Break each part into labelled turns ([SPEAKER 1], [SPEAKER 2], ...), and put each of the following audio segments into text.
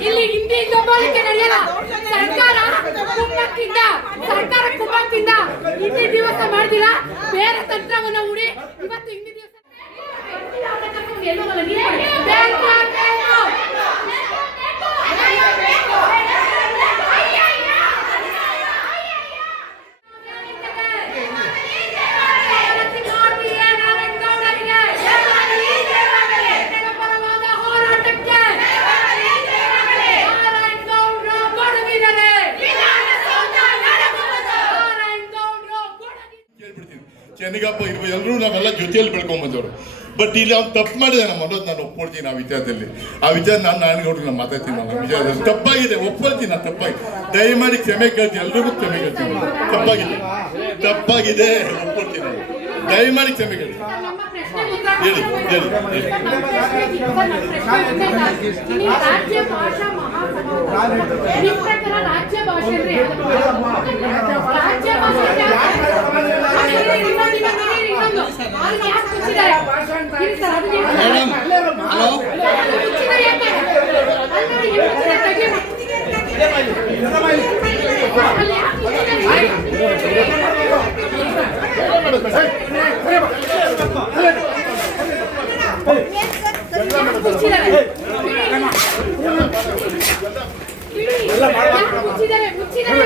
[SPEAKER 1] ಇಲ್ಲಿ ಹಿಂದಿ ದಬ್ಬಾಳಿಕೆ ನಡೆಯಲ್ಲ. ಸರ್ಕಾರ ಕುಮ್ಮಕ್ಕಿಂದ ಸರ್ಕಾರ ಕುಮ್ಮಕ್ಕಿಂದ ಹಿಂದಿ ದಿವಸ ಮಾಡ್ದಿಲ್ಲ. ಬೇರೆ ತಂತ್ರವನ್ನ ಹೂಡಿ ಇವತ್ತು ಹಿಂದಿ ದಿವಸ
[SPEAKER 2] ಚೆನ್ನಗಪ್ಪ ಇರ್ಬೋದು ಎಲ್ಲರೂ ನಾವೆಲ್ಲ ಜೊತೆಯಲ್ಲಿ ಬೆಳ್ಕೊಂಡ್ ಬಂದವರು. ಬಟ್ ಇಲ್ಲಿ ಅವ್ನು ತಪ್ಪು ಮಾಡಿದೆ ನಮ್ಮ ಅನ್ನೋದು ನಾನು ಒಪ್ಕೊಳ್ತೀನಿ ಆ ವಿಚಾರದಲ್ಲಿ. ಆ ವಿಚಾರ ನಾನು ನಾನು ಮಾತಾಡ್ತೀನಿ ನಾನು ಆ ವಿಚಾರದಲ್ಲಿ. ತಪ್ಪಾಗಿದೆ, ಒಪ್ಕೊಳ್ತೀನಿ ನಾನು ತಪ್ಪಾಗಿ. ದಯಮಾಡಿ ಕ್ಷಮೆ ಕೇಳ್ತೀನಿ, ಎಲ್ರಿಗೂ ಕ್ಷಮೆ ಕೇಳ್ತೀನಿ ತಪ್ಪಾಗಿದೆ. ತಪ್ಪಾಗಿದೆ, ಒಪ್ಕೊಳ್ತೀನಿ. ದಯಮಾಡಿ ಕ್ಷಮೆ ಕೇಳ್ತೀನಿ.
[SPEAKER 1] ನಮ್ಮ
[SPEAKER 2] ಹೇಳಿ.
[SPEAKER 1] ನಮ್ಮ ನಮ್ಮ ನಿಮ್ಮ ರಾಜ್ಯ ಭಾಷೆ ಮುಚ್ಚಿದ್ದಾರೆ? ಇರಿ ಸರ್, ಅದನ್ನ ಯಾಕೆ- ಅದನ್ನ ಮುಚ್ಚಿದ್ದಾರೆ ಯಾಕೆ? ಅದನ್ನ ಯಾಕೆ ಮುಚ್ಚಿದ್ದಾರೆ? ತೆಗೀರಿ. ಅಲ್ಲಿ ಯಾಕೆ ಮುಚ್ಚಿದ್ದಾರೆ. ಬಿಡಿ. ಯಾಕೆ ಮುಚ್ಚಿದ್ದಾರೆ?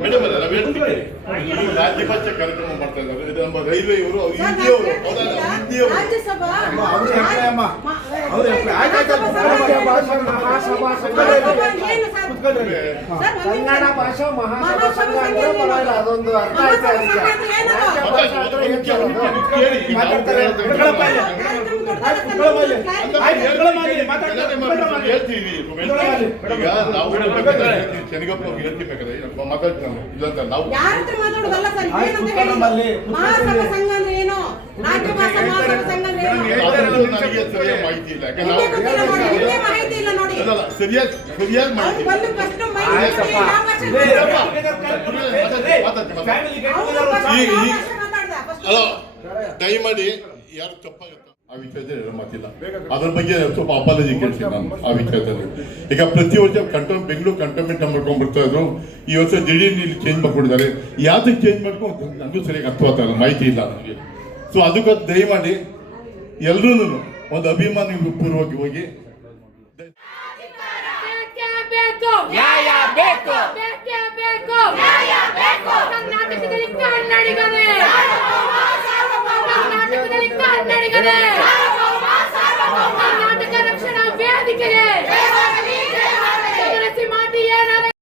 [SPEAKER 2] ಮೇಡಮ್ ಅಲ್ಲ ನಾವು ಹೇಳ್ತೀವಿ ಕಾರ್ಯಕ್ರಮ ಮಾಡ್ತಾ ಇದ್ದಾರೆ. ಇದು ನಮ್ಮ ರೈಲ್ವೆ ಇವರು ಅವ್ರು ಹಿಂದಿಯವರು ಹೌದಲ್ಲ ಹಿಂದಿಯವರು.
[SPEAKER 3] ಕನ್ನಡ ಭಾಷಾ ಮಹಾಸಭಾ ಸಂಘ. ಅಂದ್ರೆ ಪರವಾಗಿಲ್ಲ ಅದೊಂದು ಅರ್ಥ ಆಯ್ತು ಅದಕ್ಕೆ
[SPEAKER 2] ಚೆನ್ನಗಪ್ಪ ಬೇಕಾದ್ರೆ. ಮಾತಾಡ್ತೀನಿ ಅಂತ ನಾವು
[SPEAKER 4] ಏನು?
[SPEAKER 2] ನನಗೆ ಸರಿಯಾದ ಮಾಹಿತಿ ಇಲ್ಲ.
[SPEAKER 4] ಮಾಹಿತಿ ಇಲ್ಲ ನೋಡಿ.
[SPEAKER 2] ಸರಿಯಾದ ಸರಿಯಾದ ಮಾಹಿತಿ ಅಲ್ಲ ದಯಮಾಡಿ ಯಾರು ತಪ್ಪಾಗುತ್ತೆ? ಆ ವಿಚಾರದಲ್ಲಿ ಹೇಳೋ ಮಾತಿಲ್ಲ. ಅದ್ರ ಬಗ್ಗೆ ಸ್ವಲ್ಪ ಅಪಾಲಜಿ ಕೇಳ್ತೀನಿ ನಾನು ಆ ವಿಚಾರದಲ್ಲಿ ಈಗ ಪ್ರತಿ ವರ್ಷ ಕಂಟೋನ್ ಬೆಂಗಳೂರು ಕಂಟೋನ್ಮೆಂಟ್ ಮಾಡ್ಕೊಂಡು ಬರ್ತಾ ಇದ್ರು. ಈ ವರ್ಷ ದಿಢೀರ್ನ ಇಲ್ಲಿ ಚೇಂಜ್ ಮಾಡ್ಕೊಂಡಿದ್ದಾರೆ ಯಾವ್ದಕ್ಕೆ ಚೇಂಜ್ ಮಾಡ್ಕೊಂಡು ನನಗೂ ಸರಿಯಾಗಿ ಅರ್ಥವಾಗ್ತಾ ಇಲ್ಲ ಮಾಹಿತಿ ಇಲ್ಲ ನನಗೆ. ಸೊ ಅದಕ್ಕೆ ದಯಮಾಡಿ ಎಲ್ಲರೂ ಒಂದು ಅಭಿಮಾನಿ ಪೂರ್ವವಾಗಿ ಹೋಗಿ.
[SPEAKER 1] ಕರ್ನಾಟಕದಲ್ಲಿ ಬೇಕು.
[SPEAKER 5] ಕರ್ನಾಟಕದ
[SPEAKER 1] ಸಾರ್ವಭೌಮ ಸಾರ್ವಭೌಮ ನಾಟಕ ರಕ್ಷಣಾ ವೇದಿಕೆಗೆ